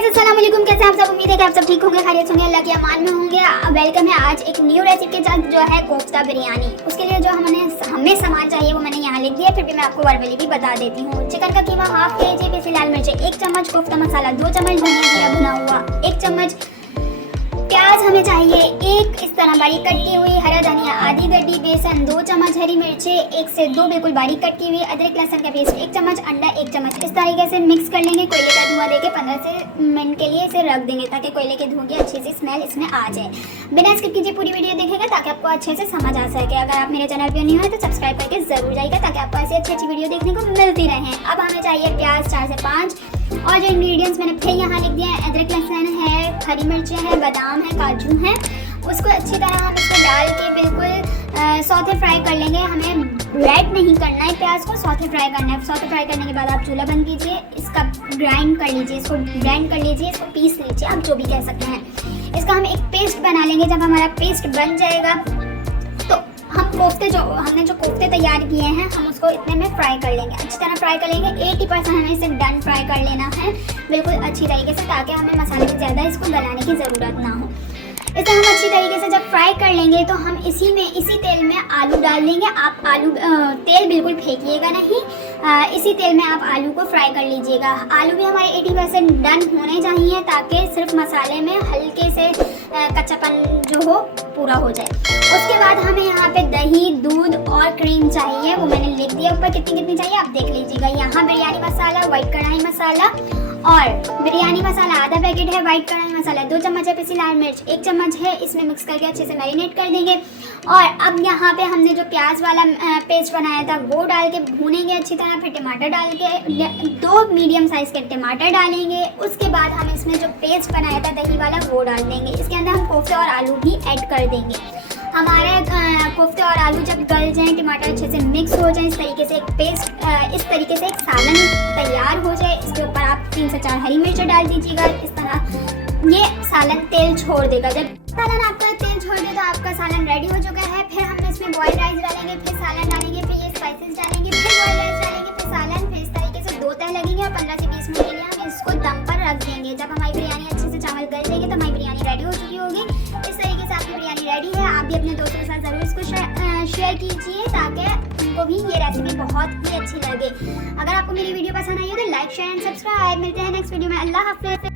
Guys अस्सलाम वालेकुम, कैसे आप सब? उम्मीद है कि आप सब ठीक होंगे, खैरियत होंगे, अल्लाह की अमान में होंगे। वेलकम है आज एक न्यू रेसिपी के साथ जो है कोफ्ता बिरयानी। उसके लिए जो हमें सामान चाहिए वो मैंने यहाँ लिख दिया, फिर भी मैं आपको वर्बली भी बता देती हूँ। चिकन का कीमा हाफ केजी, पीसी लाल मिर्च 1 चम्मच, कोफ्ता मसाला 2 चम्मच, धनिया जीरा भुना हुआ 1 चम्मच, प्याज हमें चाहिए 1 इस तरह बारीक कट की हुई, हरा धनिया आधी गड्डी, बेसन 2 चम्मच, हरी मिर्चें 1 से 2 बिल्कुल बारीक कट की हुई, अदरक लहसुन का पेस्ट 1 चम्मच, अंडा 1 चम्मच। इस तरीके से मिक्स कर लेंगे। कोयले का धुआं देके 15 से मिनट के लिए इसे रख देंगे ताकि कोयले के धुआं की अच्छी सी स्मेल इसमें आ जाए। बिना स्किप कीजिए पूरी वीडियो देखेगा ताकि आपको अच्छे से समझ आ सके। अगर आप मेरे चैनल पर नहीं हो तो सब्सक्राइब करके जरूर जाएगा ताकि आपको ऐसी अच्छी वीडियो देखने को मिलती रहे। अब हमें चाहिए प्याज 4 से 5 और जो इंग्रेडिएंट्स मैंने फिर यहाँ लिख दिया है, अदरक लहसुन है, हरी मिर्चें हैं, बादाम है, काजू है। उसको अच्छी तरह हम इसको डाल के बिल्कुल सौते फ्राई कर लेंगे। हमें रेड नहीं करना है, प्याज को सौते फ्राई करना है। सौते फ्राई करने के बाद आप चूल्हा बंद कीजिए, इसका ग्राइंड कर लीजिए, इसको ग्राइंड कर लीजिए, इसको पीस लीजिए, आप जो भी कह सकते हैं। इसका हम एक पेस्ट बना लेंगे। जब हमारा पेस्ट बन जाएगा तो हम हमने जो कोफ्ते तैयार किए हैं हम उसको इतने में फ्राई कर लेंगे, अच्छी तरह फ्राई कर लेंगे। 80% हमें इसे डन फ्राई कर लेना है बिल्कुल अच्छी तरीके से, ताकि हमें मसाले से ज़्यादा इसको गलाने की ज़रूरत ना हो। इसे हम अच्छी तरीके से जब फ्राई कर लेंगे तो हम इसी तेल में आलू डाल देंगे। आप तेल बिल्कुल फेंकिएगा नहीं, इसी तेल में आप आलू को फ्राई कर लीजिएगा। आलू भी हमारे 80% डन होने चाहिए ताकि सिर्फ मसाले में हल्के से कच्चापन जो हो पूरा हो जाए। उसके बाद हमें यहाँ पे दही, दूध और क्रीम चाहिए, वो मैंने लिख दिया ऊपर कितनी चाहिए आप देख लीजिएगा। यहाँ बिरयानी मसाला, वाइट कढ़ाई मसाला और बिरयानी मसाला आधा पैकेट है, वाइट कढ़ाई मसाला 2 चम्मच है, पिसी लाल मिर्च 1 चम्मच है। इसमें मिक्स करके अच्छे से मैरिनेट कर देंगे। और अब यहाँ पे हमने जो प्याज वाला पेस्ट बनाया था वो डाल के भूनेंगे अच्छी तरह। फिर टमाटर डाल के 2 मीडियम साइज़ के टमाटर डालेंगे। उसके बाद हम इसमें जो पेस्ट बनाया था दही वाला वो डाल देंगे। इसके अंदर हम कोफ्ते और आलू भी ऐड कर देंगे। हमारे कोफ्ते और आलू जब गल जाएं, टमाटर अच्छे से मिक्स हो जाए, इस तरीके से एक सालन तैयार हो जाए। इसके ऊपर आप 3 से 4 हरी मिर्च डाल दीजिएगा। इस तरह ये सालन तेल छोड़ देगा। जब सालन आपका तेल छोड़ दे तो आपका सालन रेडी हो चुका है। फिर हम इसमें बॉइल्ड राइस डालेंगे, फिर सालन डालेंगे, फिर ये स्पाइसेस डालेंगे, फिर बॉइल्ड राइस डालेंगे, फिर सालन। फिर इस तरीके से 2 तह लगेंगे और 15 से 20 मिनट के लिए हम इसको दम पर रख देंगे। जब हमारी बिरयानी अच्छे से चावल गल देंगे तो हमारी बिरयानी रेडी हो चुकी होगी। इस तरीके से आपकी बिरयानी रेडी है। आप भी अपने दोस्तों के साथ ज़रूर इसको शेयर कीजिए ताकि उनको भी ये रेसिपी बहुत ही अच्छी लगे। अगर आपको मेरी वीडियो पसंद आई हो तो लाइक, शेयर एंड सब्सक्राइब। मिलते हैं नेक्स्ट वीडियो में। अल्लाह हाफ़िज़।